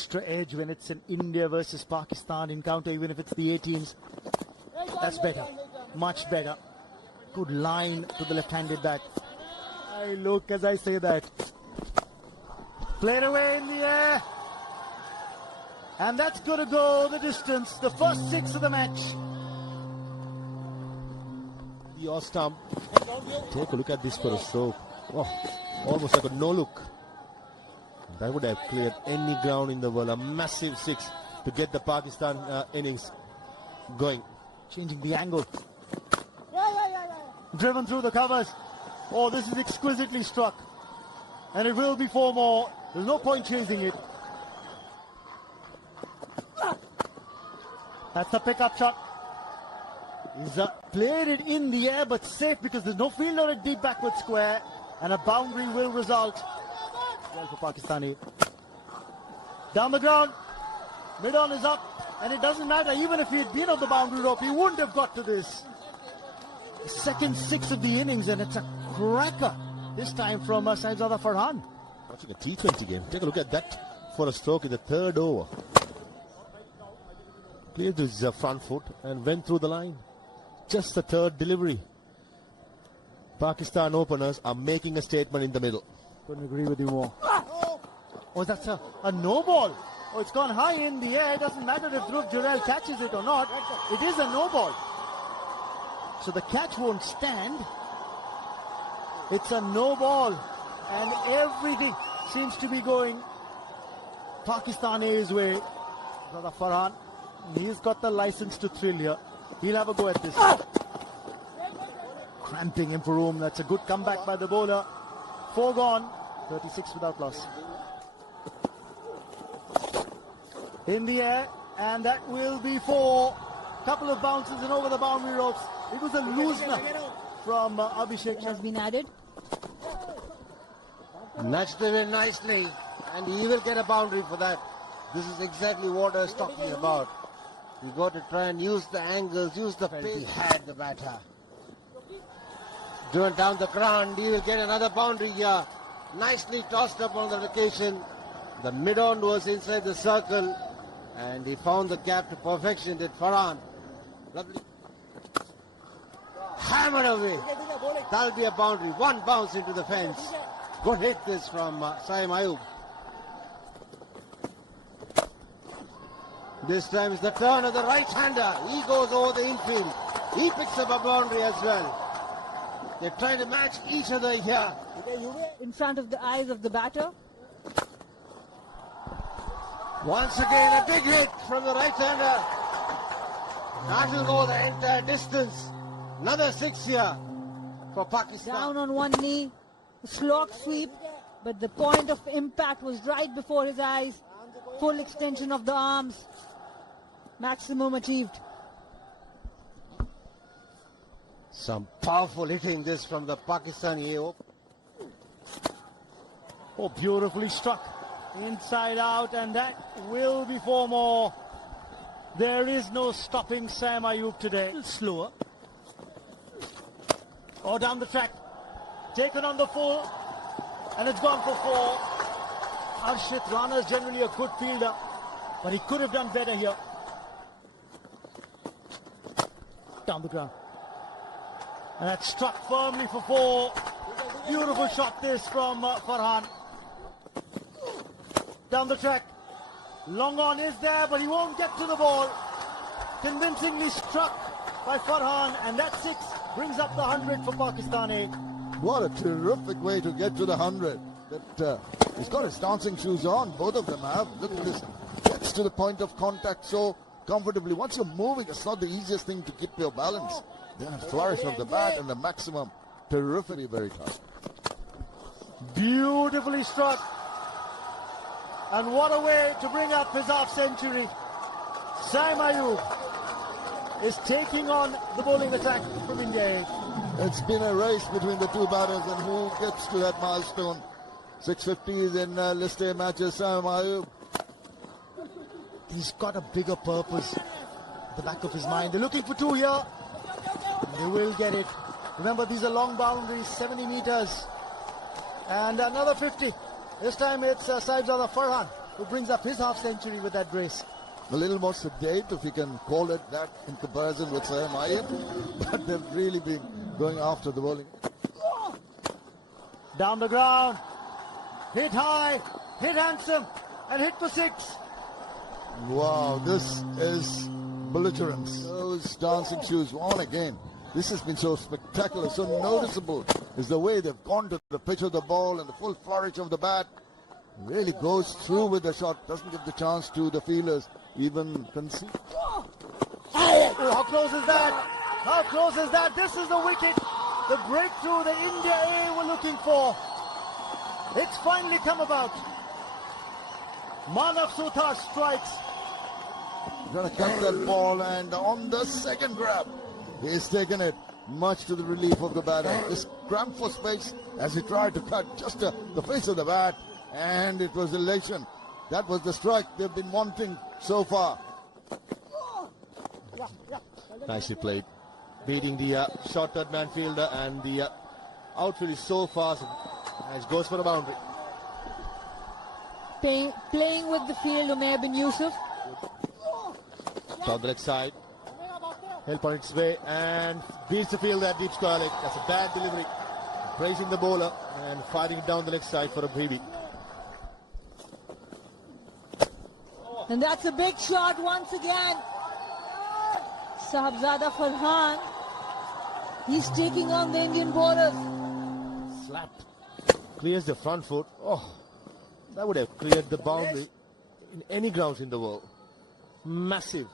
extra edge when it's an India versus Pakistan encounter, even if it's the 18s. That's better, much better. Good line to the left-handed bat. I look as I say that. Played away in the air. And that's going to go the distance. The first 6 of the match. The off stump. Take a look at this for a stroke. Oh, almost like a no-look. That would have cleared any ground in the world. A massive 6 to get the Pakistan innings going. Changing the angle. Driven through the covers. Oh, this is exquisitely struck. And it will be 4 more. There's no point chasing it. That's a pickup shot. He's played it in the air, but safe because there's no fielder at deep backward square. And a boundary will result. Well for Pakistani. Down the ground. Mid-on is up. And it doesn't matter. Even if he had been on the boundary rope, he wouldn't have got to this. The second 6 of the innings, and it's a cracker. This time from Saibzada Farhan. Watching a T20 game. Take a look at that for a stroke in the 3rd over. Cleared his front foot and went through the line. Just the 3rd delivery. Pakistan openers are making a statement in the middle. Couldn't agree with you more. Oh, that's a no ball. Oh, it's gone high in the air. It doesn't matter if Dhruv Jurel catches it or not. It is a no ball. So the catch won't stand. It's a no ball. And everything seems to be going Pakistan A's way. Brother Farhan, he's got the license to thrill here. He'll have a go at this. Cramping him for room. That's a good comeback by the bowler. 4 gone. 36 without loss. In the air. And that will be 4. Couple of bounces and over the boundary ropes. It was a loosener from Abhishek. Has been added. Nudged him in nicely, and he will get a boundary for that. This is exactly what I was talking about. You got to try and use the angles, use the pace. He had the batter. Driven down the ground, he will get another boundary here. Nicely tossed up on the location. The mid-on was inside the circle, and he found the gap to perfection. Did Farhan. Lovely. Hammered away. That'll be a boundary. 1 bounce into the fence. Good hit this from Saim Ayub. This time is the turn of the right-hander. He goes over the infield. He picks up a boundary as well. They're trying to match each other here. In front of the eyes of the batter. Once again, a big hit from the right-hander. That will go the entire distance. Another 6 here for Pakistan. Down on one knee. Slog sweep. But the point of impact was right before his eyes. Full extension of the arms. Maximum achieved. Some powerful hitting this from the Pakistani AO. Oh, beautifully struck. Inside out, and that will be 4 more. There is no stopping Sam Ayub today. Slower. Oh, down the track. Taken on the full. And it's gone for 4. Harshit Rana is generally a good fielder, but he could have done better here. Down the ground. And that struck firmly for 4. Beautiful shot this from Farhan. Down the track. Long on is there, but he won't get to the ball. Convincingly struck by Farhan, and that 6 brings up the 100 for Pakistani. What a terrific way to get to the 100. He's got his dancing shoes on, both of them have. Look at this. Gets to the point of contact so comfortably. Once you're moving, it's not the easiest thing to keep your balance. Then a flourish of the bat and the maximum. Terrifically very tough. Beautifully struck. And what a way to bring up his half-century. Saim Ayub is taking on the bowling attack from India. It's been a race between the 2 batters, and who gets to that milestone. 650s in List A matches. Saim Ayub. He's got a bigger purpose at the back of his mind. They're looking for 2 here. They will get it. Remember, these are long boundaries, 70 meters. And another 50. This time it's Saibzada Farhan. who brings up his half-century with that brace. A little more sedate, if you can call it that, in comparison with Sam Iyer. But they've really been going after the bowling. Down the ground. Hit high, hit handsome, and hit for 6. Wow, this is belligerence. Those dancing shoes on again. This has been so spectacular, so noticeable is the way they've gone to the pitch of the ball and the full flourish of the bat. Really goes through with the shot, doesn't give the chance to the fielders even concede. Oh, how close is that? How close is that? This is the wicket. The breakthrough the India A were looking for. It's finally come about. Manav Suthar strikes. Gonna cut that ball, and on the second grab, he's taken it, much to the relief of the batter. This cramped for space as he tried to cut just the face of the bat, and it was elation. That was the strike they've been wanting so far. Nicely played. Beating the short-third man fielder, and the outfield is so fast as goes for a boundary. Playing with the field, Umair bin Yusuf. Down the leg side. Help on its way and beats the field at deep square leg. That's a bad delivery. Praising the bowler and firing it down the leg side for a BB. And that's a big shot once again. Sahibzada Farhan. He's taking on the Indian bowlers. Slapped. Clears the front foot. Oh, that would have cleared the boundary in any grounds in the world. Massive.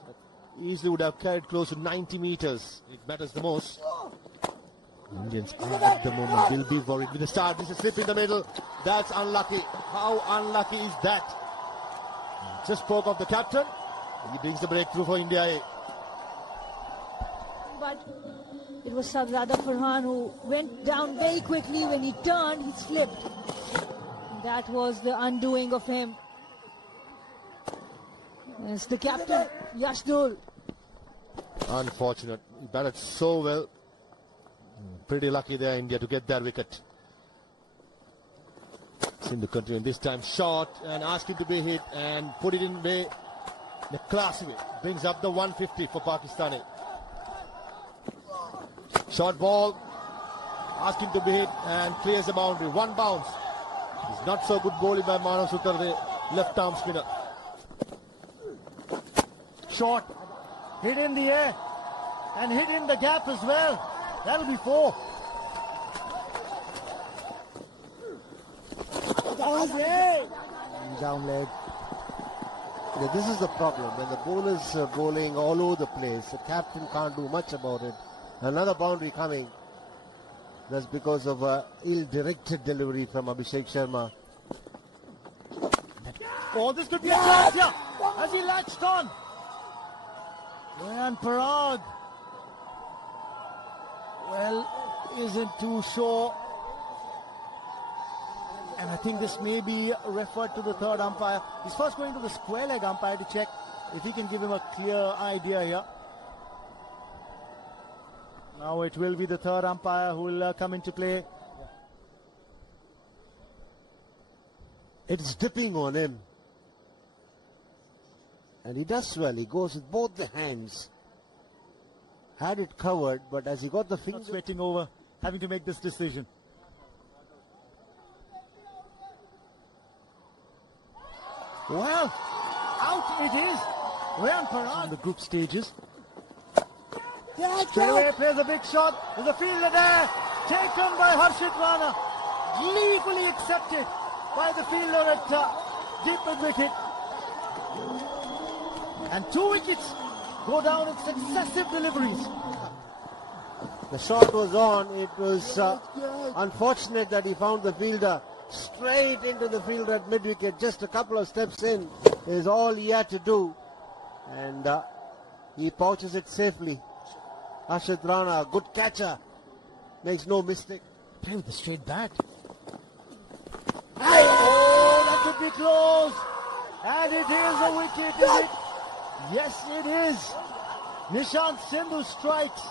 Easily would have carried close to 90 meters. It matters the most. Indians are at the moment will be worried with the start. This is slip in the middle. That's unlucky. How unlucky is that? Just spoke of the captain. He brings the breakthrough for India A. But it was Sahibzada Farhan who went down very quickly. When he turned, he slipped. That was the undoing of him. It's the captain, Yashdul. Unfortunate. He batted so well. Pretty lucky there, India, to get that wicket. Seem to continue this time. Shot and ask him to be hit and put it in way. In a classy way. Brings up the 150 for Pakistani. Short ball. Ask him to be hit and clears the boundary. One bounce. It's not so good bowling by Manav Suthar, the left arm spinner. Short. Hit in the air. And hit in the gap as well. That'll be 4. Down leg. Yeah, this is the problem. When the bowlers are bowling all over the place, the captain can't do much about it. Another boundary coming. That's because of ill-directed delivery from Abhishek Sharma. Oh, this could be a chance here. Has he latched on? And Parag, well, isn't too sure. And I think this may be referred to the third umpire. He's first going to the square leg umpire to check if he can give him a clear idea here. Now it will be the third umpire who will come into play. It's dipping on him. And he does well. He goes with both the hands. Had it covered, but as he got the finger... Not sweating over having to make this decision. Well, out it is. Rayan Parag in the group stages. Straight away plays a big shot. There's a fielder there. Taken by Harshit Rana. Gleefully accepted by the fielder at deep mid-wicket. And 2 wickets go down in successive deliveries. The shot was on. It was unfortunate that he found the fielder straight into the fielder at mid-wicket. Just a couple of steps in is all he had to do. And he pouches it safely. Harshit Rana, a good catcher. Makes no mistake. Play with the straight bat. Oh, that could be close. And it is a wicket, is it? Yes, it is. Nishant Sindhu strikes.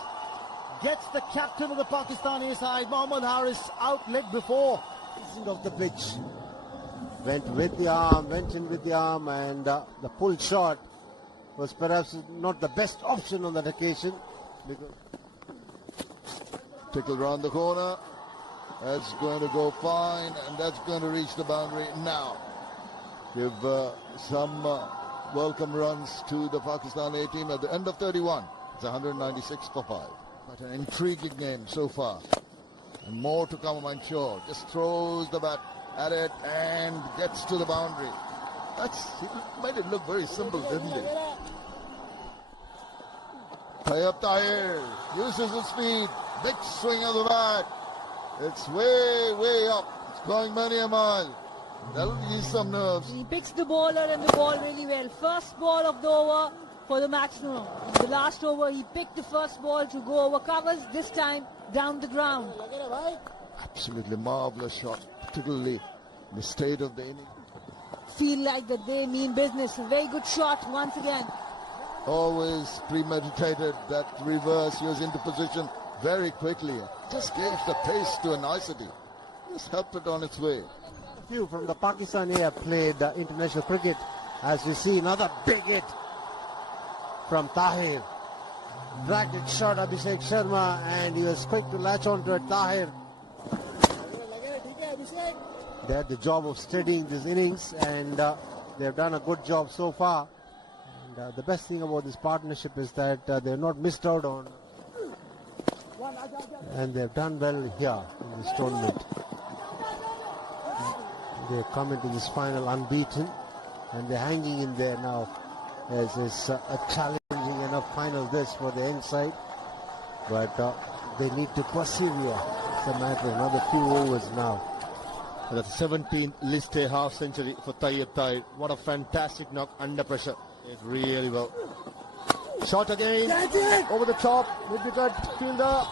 Gets the captain of the Pakistani side, Mohammad Haris, out leg before. Of the pitch. went with the arm, went in with the arm, and the pull shot was perhaps not the best option on that occasion. Tickle round the corner. That's going to go fine, and that's going to reach the boundary now. Give some welcome runs to the Pakistan A team at the end of 31. It's 196 for 5. But an intriguing game so far. And more to come, I'm sure. Just throws the bat at it and gets to the boundary. He made it look very simple, didn't he? Tayyab Tahir uses the speed. Big swing of the bat. It's way, way up. It's going many a mile. That'll ease some nerves. He picks the bowler and the ball really well. First ball of the over for the maximum. In the last over, he picked the first ball to go over covers, this time down the ground. Absolutely marvelous shot, particularly in the state of the inning. Feel like that they mean business. A very good shot once again. Always premeditated that reverse. He was into position very quickly. Just gave the pace to a nicety. Just helped it on its way. Few from the Pakistan A have played international cricket, as we see another big hit from Tahir. Dragged it short Abhishek Sharma, and he was quick to latch onto it. Tahir. They had the job of steadying these innings, and they've done a good job so far. And the best thing about this partnership is that they've not missed out on, and they've done well here in this tournament. They come into this final unbeaten, and they're hanging in there now as it's a challenging enough final this for the end side. But they need to persevere. It's a matter of another few overs now. That's 17th list A half century for Tayyab Tahir. What a fantastic knock under pressure. It's really well. Shot again. Over the top. With the gut fielder.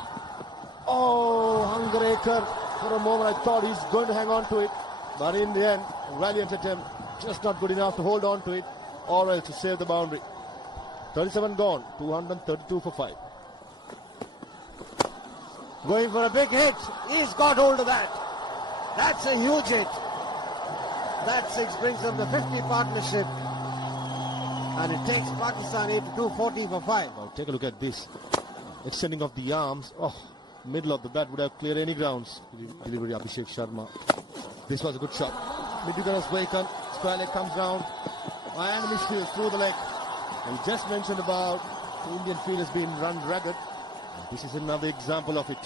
Oh, Hungarekar. For a moment I thought he's going to hang on to it. But in the end, valiant attempt. Just not good enough to hold on to it, or else to save the boundary. 37 gone. 232 for 5. Going for a big hit. He's got hold of that. That's a huge hit. That 6 brings them the 50 partnership. And it takes Pakistan A to 240 for 5. Now take a look at this. Extending of the arms. Oh, middle of the bat would have cleared any grounds. Delivery Abhishek Sharma. This was a good shot. Midfielder is vacant. Square leg comes round. And misfield through the leg. And we just mentioned about the Indian field has been run ragged. And this is another example of it.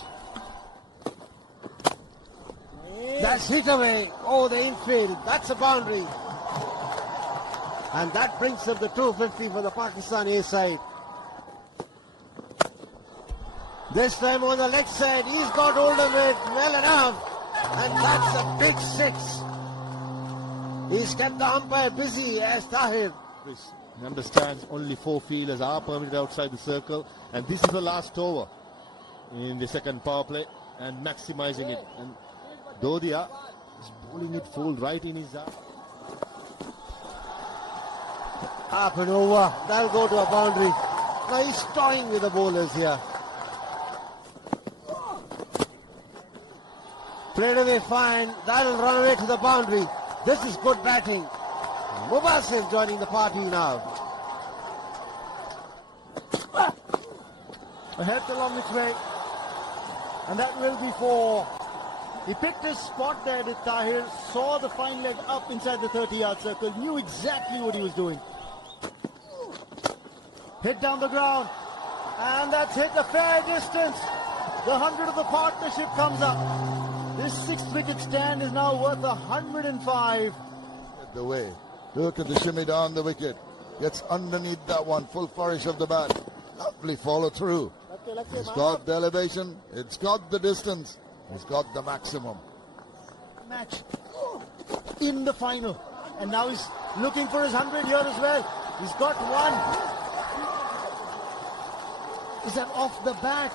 That's hit away. Oh, the infield. That's a boundary. And that brings up the 250 for the Pakistan A side. This time on the leg side, he's got hold of it well enough. And that's a big 6. He's kept the umpire busy as Tahir. He understands only 4 fielders are permitted outside the circle. And this is the last over in the second power play. And maximizing it. And Dodia is bowling it full right in his eye. Up and over. That'll go to a boundary. Now he's toying with the bowlers here. Played away fine. That'll run away to the boundary. This is good batting. Mubasir joining the party now. Ahead along its way. And that will be 4. He picked his spot there with Tahir, saw the fine leg up inside the 30-yard circle, knew exactly what he was doing. Hit down the ground, and that's hit a fair distance. The 100 of the partnership comes up. This 6th wicket stand is now worth 105. The way. Look at the shimmy down the wicket. Gets underneath that one. Full flourish of the bat. Lovely follow through. It's got the elevation. It's got the distance. He's got the maximum. Match in the final. And now he's looking for his 100 here as well. He's got one. Is that off the bat?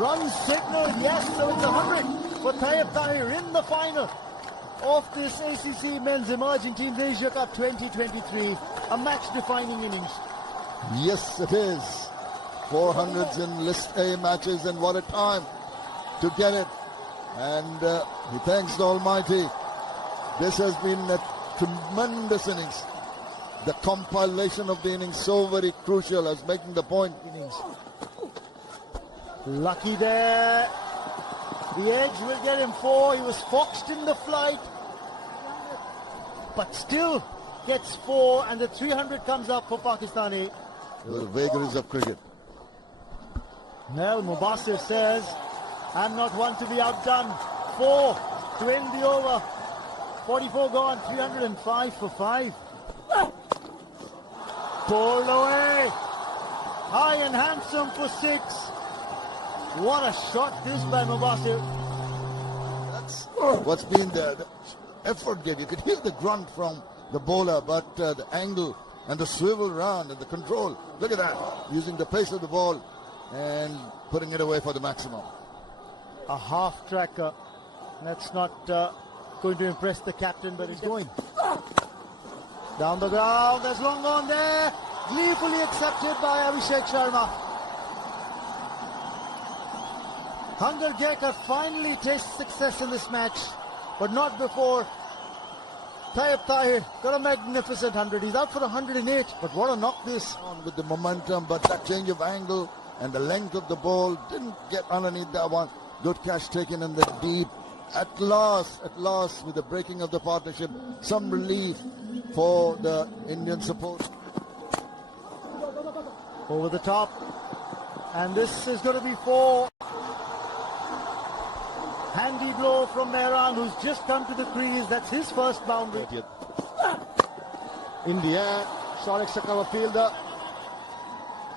Run signal, yes, so it's 100 for Tayyab Tahir in the final of this ACC Men's Emerging Teams Asia Cup 2023. A match-defining innings. Yes, it is. 400s in List A matches, and what a time to get it. And he thanks the Almighty This has been a tremendous innings. The compilation of the innings so very crucial as making the point. Lucky there. The edge will get him 4. He was foxed in the flight, but still gets 4, and the 300 comes up for Pakistani. The vagaries of cricket. Well, Mubasir says, I'm not one to be outdone. 4 to end the over. 44 gone, 305 for 5. Pulled away. High and handsome for 6. What a shot this by Mubasir. That's what's been the effort get. You could hear the grunt from the bowler, but the angle and the swivel round and the control. Look at that. Using the pace of the ball and putting it away for the maximum. A half tracker. That's not going to impress the captain, but it's going. Down the ground, there's long on there. Gleefully accepted by Abhishek Sharma. Hunger Gekar finally tastes success in this match, but not before. Tayyip Tahir got a magnificent 100. He's out for 108, but what a knock this. On with the momentum, but that change of angle and the length of the ball didn't get underneath that one. Good catch taken in the deep. At last, with the breaking of the partnership, some relief for the Indian support. Over the top, and this is going to be 4. Handy blow from Mehran, who's just come to the crease. That's his first boundary. In the air, short extra cover fielder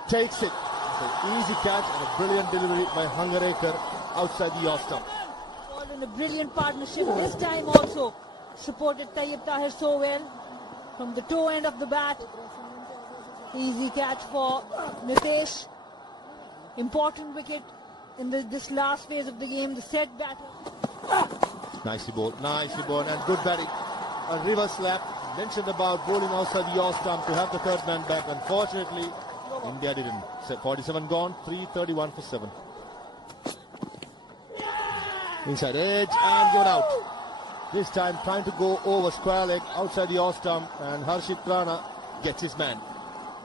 takes it. It's an easy catch and a brilliant delivery by Hangarekar outside the off stump. All in a brilliant partnership. This time also supported Tayyip Tahir so well from the toe end of the bat. Easy catch for Nitesh. Important wicket in this last phase of the game, the set batter. Nicely bowled, and good batting. A reverse slap. Mentioned about bowling outside the off stump to have the third man back. Unfortunately, India didn't. 47 gone, 331 for 7. Inside edge and given out. This time trying to go over square leg outside the off stump, and Harshit Rana gets his man.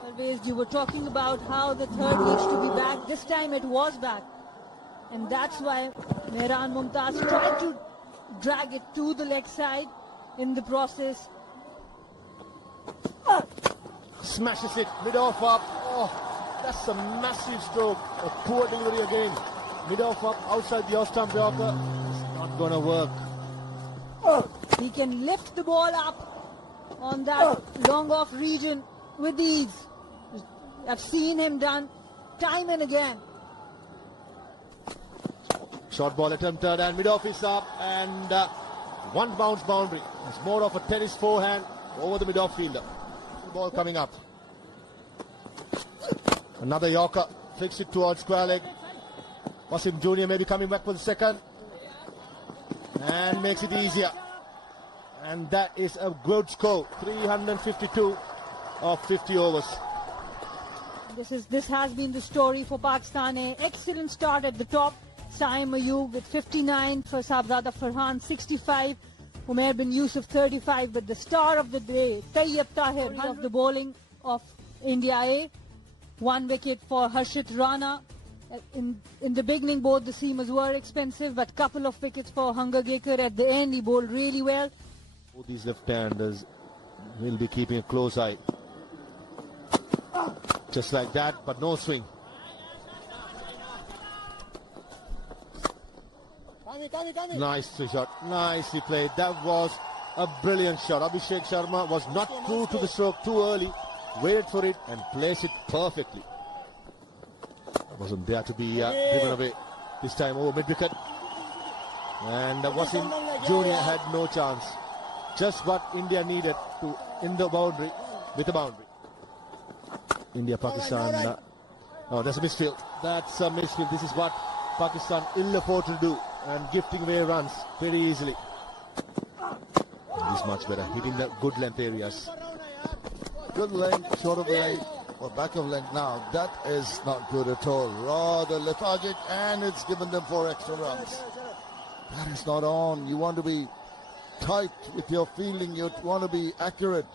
Always you were talking about how the third needs to be back. This time it was back. And that's why Mehran Mumtaz tried to drag it to the leg side in the process. Smashes it, mid-off up. Oh, that's a massive stroke. A poor delivery again. Mid-off up, outside the off-stump Yorker. It's not going to work. He can lift the ball up on that long-off region with ease. I've seen him done time and again. Short ball attempted and mid-off is up, and one bounce boundary. It's more of a tennis forehand over the mid-off fielder. Ball coming up. Another Yorker, flicks it towards square leg. Wasim Jr. maybe coming back for the second, and makes it easier. And that is a good score, 352 of 50 overs. This has been the story for Pakistan. An excellent start at the top. Saim Ayub with 59, for Sabzada Farhan 65, Umair bin Yusuf 35, but the star of the day, Tayyip Tahir of the bowling of India A. 1 wicket for Harshit Rana. In the beginning, both the seamers were expensive, but couple of wickets for Hunger Gekar. At the end, he bowled really well. Both these left-handers will be keeping a close eye. Just like that, but no swing. Nicely shot, nicely played. That was a brilliant shot. Abhishek Sharma was not true to the stroke too early, waited for it and placed it perfectly. Wasn't there to be given away this time over mid-wicket. And Wasim Jr. had no chance. Just what India needed to end the boundary with a boundary. India, Pakistan. Oh, that's a misfield. That's a misfield. This is what Pakistan ill afford to do, and gifting away runs very easily. This is much better, hitting the good length areas. Good length, short of length, or back of length now. That is not good at all. Rather lethargic, and it's given them 4 extra runs. That is not on. You want to be tight with your fielding. You want to be accurate.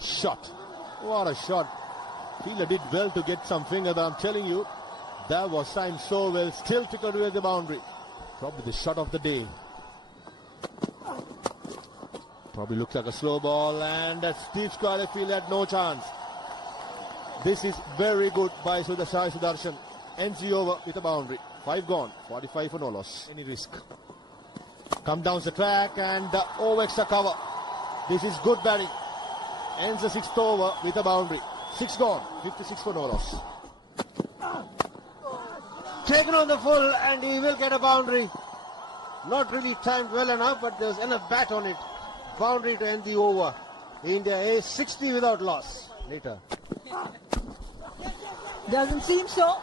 Shot. What a shot. Fielder did well to get some finger, but I'm telling you, that was timed so well. Still took away the boundary. Probably the shot of the day. Probably looks like a slow ball, and that Steve Square field had no chance. This is very good by Sai Sudarshan. Ends the over with a boundary. 5 gone, 45 for no loss. Any risk. Come down the track and the over extra cover. This is good batting. Ends the 6th over with a boundary. 6 gone, 56 for no loss. Taken on the full, and he will get a boundary. Not really timed well enough, but there was enough bat on it. Boundary to end the over. India A 60 without loss. Later. Doesn't seem so.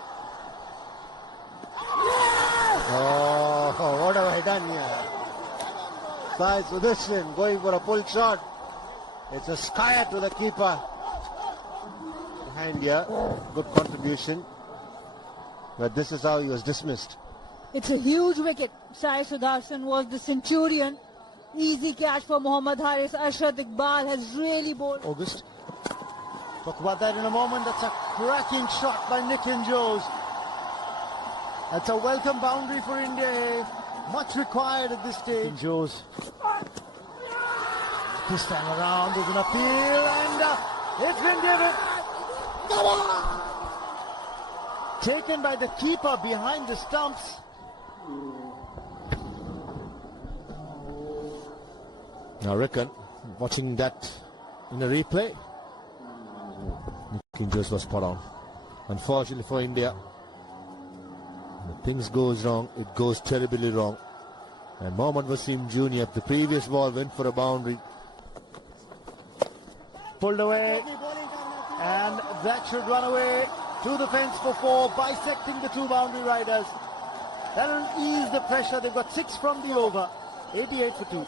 Oh, what have I done here? Sai Sudarshan going for a pull shot. It's a skyer to the keeper. Hand here. Good contribution. But this is how he was dismissed. It's a huge wicket. Sai Sudarshan was the centurion. Easy catch for Mohammad Haris. Arshad Iqbal has really bowled. August. Talk about that in a moment. That's a cracking shot by Nitin Jose. That's a welcome boundary for India. Much required at this stage. Nitin Jose. This time around there's an appeal, and it's been given. Taken by the keeper behind the stumps. I reckon, watching that in a replay, Nitin Jose was spot on. Unfortunately for India, when things goes wrong, it goes terribly wrong. And Mohammad Wasim Jr., the previous ball went for a boundary. Pulled away, and that should run away to the fence for 4, bisecting the 2 boundary riders. That'll ease the pressure. They've got 6 from the over, 88 for 2.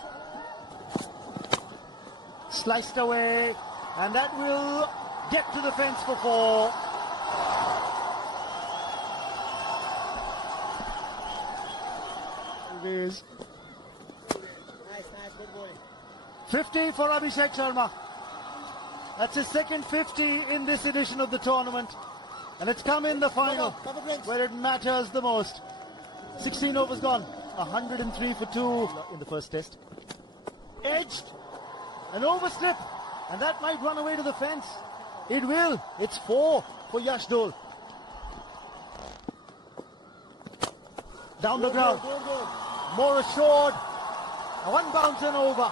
Sliced away, and that will get to the fence for 4. It is 50 for Abhishek Sharma. That's his second 50 in this edition of the tournament, and it's come in the final where it matters the most. 16 overs gone, 103 for 2 in the first test. Edged, an overslip, and that might run away to the fence. It will. It's 4 for Yash Dole. Down the ground, more assured. 1 bounce and over.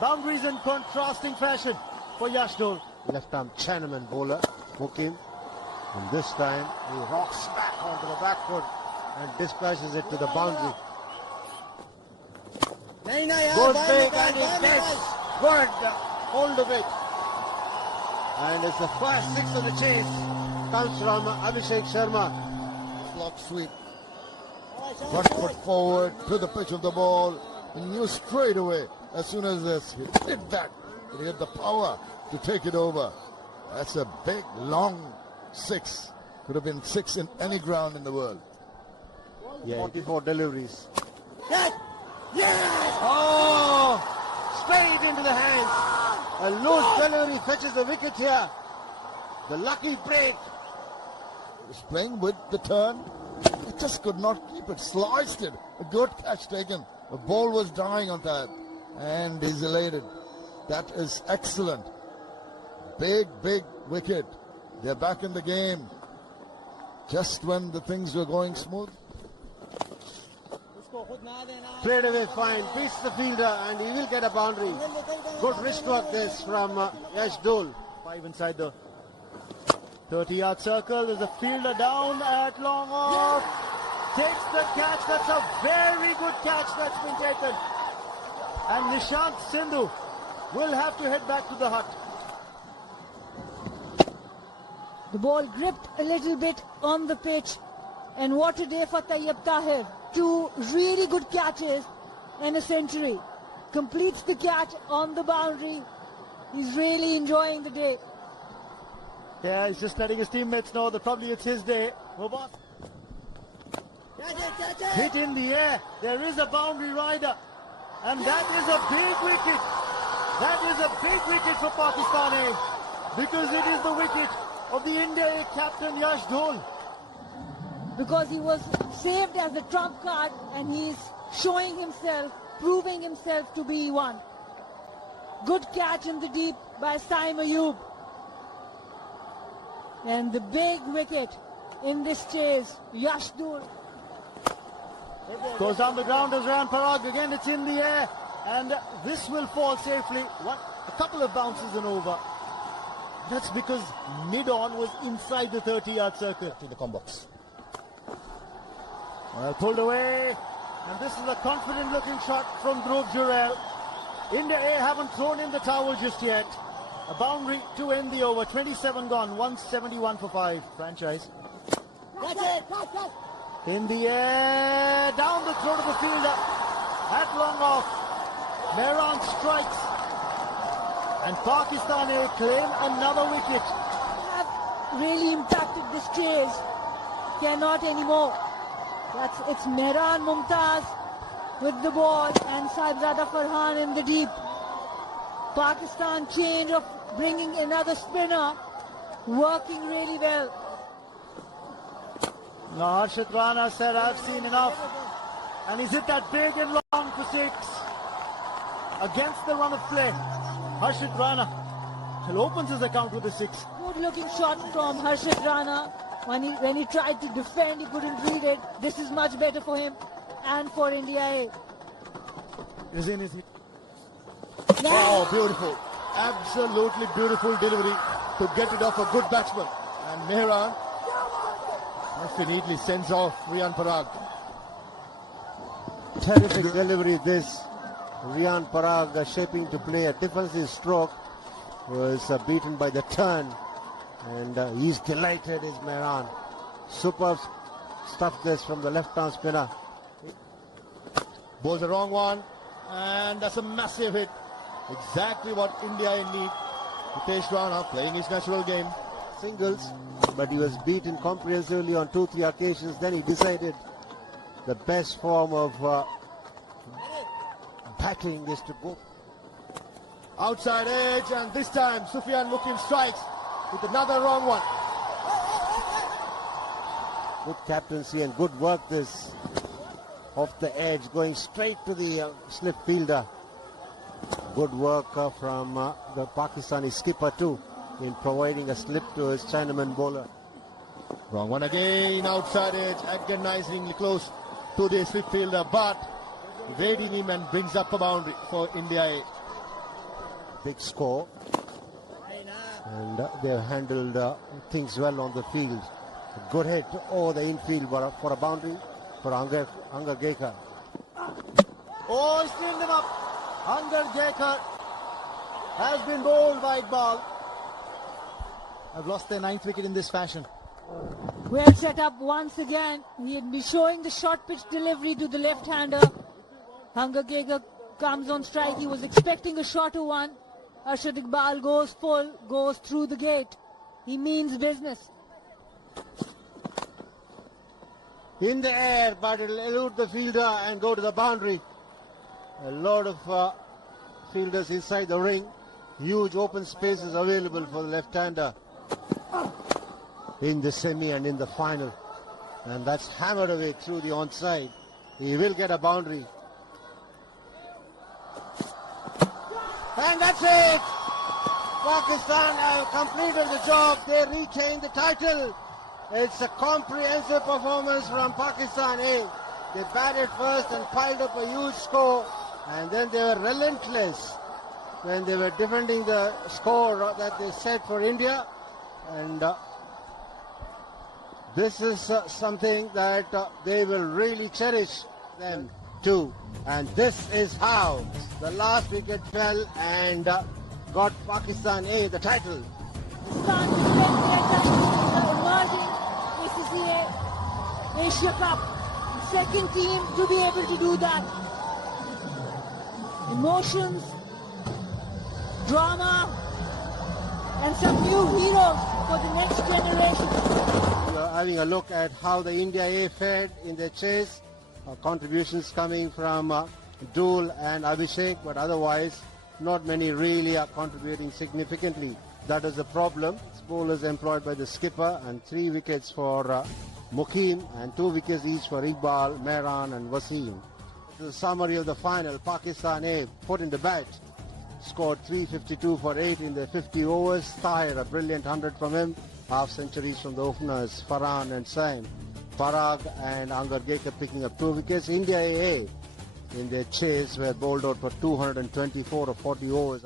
Boundaries in contrasting fashion for Yash Dole. Left arm Chinaman bowler. Hook him. And this time he rocks back onto the back foot and dispatches it to the boundary. Good big, and it gets good hold of it. And it's the first 6 of the chase. Comes from Abhishek Sharma. Block sweep. Front foot forward to the pitch of the ball. And knew straight away, as soon as this hit that, he had the power to take it over. That's a big, long 6. Could have been 6 in any ground in the world. Yeah. 44 deliveries. Yes! Yes! Oh! Straight into the hands. A loose delivery fetches the wicket here. The lucky break. He was playing with the turn. He just could not keep it. Sliced it. A good catch taken. The ball was dying on that. And he's elated. That is excellent. Big, big wicket. They're back in the game. Just when the things were going smooth. Played away fine. Beats the fielder, and he will get a boundary. Good wrist work this from Yash Dole. 5 inside the 30-yard circle. There's a fielder down at long off. Takes the catch. That's a very good catch that's been taken. And Nishant Sindhu will have to head back to the hut. The ball gripped a little bit on the pitch. And what a day for Tayyab Tahir. 2 really good catches and a century. Completes the catch on the boundary. He's really enjoying the day. Yeah, he's just letting his teammates know that probably it's his day. Hit in the air. There is a boundary rider. And that is a big wicket. That is a big wicket for Pakistan A. Because it is the wicket of the India A captain Yash Dhol. Because he was saved as a trump card and he's showing himself, proving himself to be one. Good catch in the deep by Saim Ayub. And the big wicket in this chase, Yash Dhol. Goes down the ground as Riyan Parag. Again, it's in the air. And this will fall safely. A couple of bounces and over. That's because mid-on was inside the 30-yard circle. To the combox. Well, pulled away. And this is a confident-looking shot from Dhruv Jurel. India A haven't thrown in the towel just yet. A boundary to end the over. 27 gone. 171 for 5. Franchise. That's it. In the air, down the throat of the fielder, at long off, Mehran strikes, and Pakistan A claim another wicket. Have really impacted this chase. Cannot anymore. It's Mehran Mumtaz with the ball and Saibzada Farhan in the deep. Pakistan change of bringing another spinner, working really well. Now Harshit Rana said, I've seen enough. And he's hit that big and long for 6. Against the run of play. Harshit Rana opens his account with a 6. Good looking shot from Harshit Rana. When he tried to defend, he couldn't read it. This is much better for him and for India A. Is it? Oh, beautiful. Absolutely beautiful delivery to get it off a good batsman. And Mehran neatly sends off Riyan Parag. Terrific delivery this. Riyan Parag shaping to play a defensive stroke. Was beaten by the turn. And he's delighted, is Mehran. Superb stuff this from the left-arm spinner. Bowls the wrong one. And that's a massive hit. Exactly what India need. Hitesh Rana playing his natural game. Singles, but he was beaten comprehensively on 2-3 occasions. Then he decided the best form of batting is to go outside edge, and this time Sufyan Mukim strikes with another wrong one. Good captaincy and good work this off the edge, going straight to the slip fielder. Good work from the Pakistani skipper too, in providing a slip to his Chinaman bowler. Wrong one again, outside edge, agonizingly close to the slip fielder, but evading him and brings up a boundary for India A. Big score, and they've handled things well on the field. A good hit over the infield for a boundary for Angar Gekar. Oh, he's cleaned him up. Angar Gekar has been bowled by Iqbal. Have lost their 9th wicket in this fashion. Well set up once again. He'd be showing the short pitch delivery to the left-hander. Angar Gekar comes on strike. He was expecting a shorter one. Arshad Iqbal goes full, goes through the gate. He means business. In the air, but it'll elude the fielder and go to the boundary. A lot of fielders inside the ring. Huge open spaces available for the left-hander in the semi and in the final. And that's hammered away through the onside. He will get a boundary. And that's it! Pakistan have completed the job. They retain the title. It's a comprehensive performance from Pakistan A. They batted first and piled up a huge score, and then they were relentless when they were defending the score that they set for India. And this is something that they will really cherish them too. And this is how the last wicket fell and got Pakistan A the title. Pakistan the emerging ACC Asia Cup. Second team to be able to do that. Emotions, drama, and some new heroes for the next generation. We are having a look at how the India A fared in their chase. Contributions coming from Dhul and Abhishek, but otherwise not many really are contributing significantly. That is the problem. Bowlers employed by the skipper, and 3 wickets for Mukim and 2 wickets each for Iqbal, Mehran and Wasim. This is a summary of the final. Pakistan A put in the bat, scored 352 for 8 in their 50 overs. Tahir, a brilliant 100 from him. Half centuries from the openers, Farhan and Saim. Parag and Angar Gekar picking up 2 wickets. India A in their chase were bowled out for 224 or 40 overs.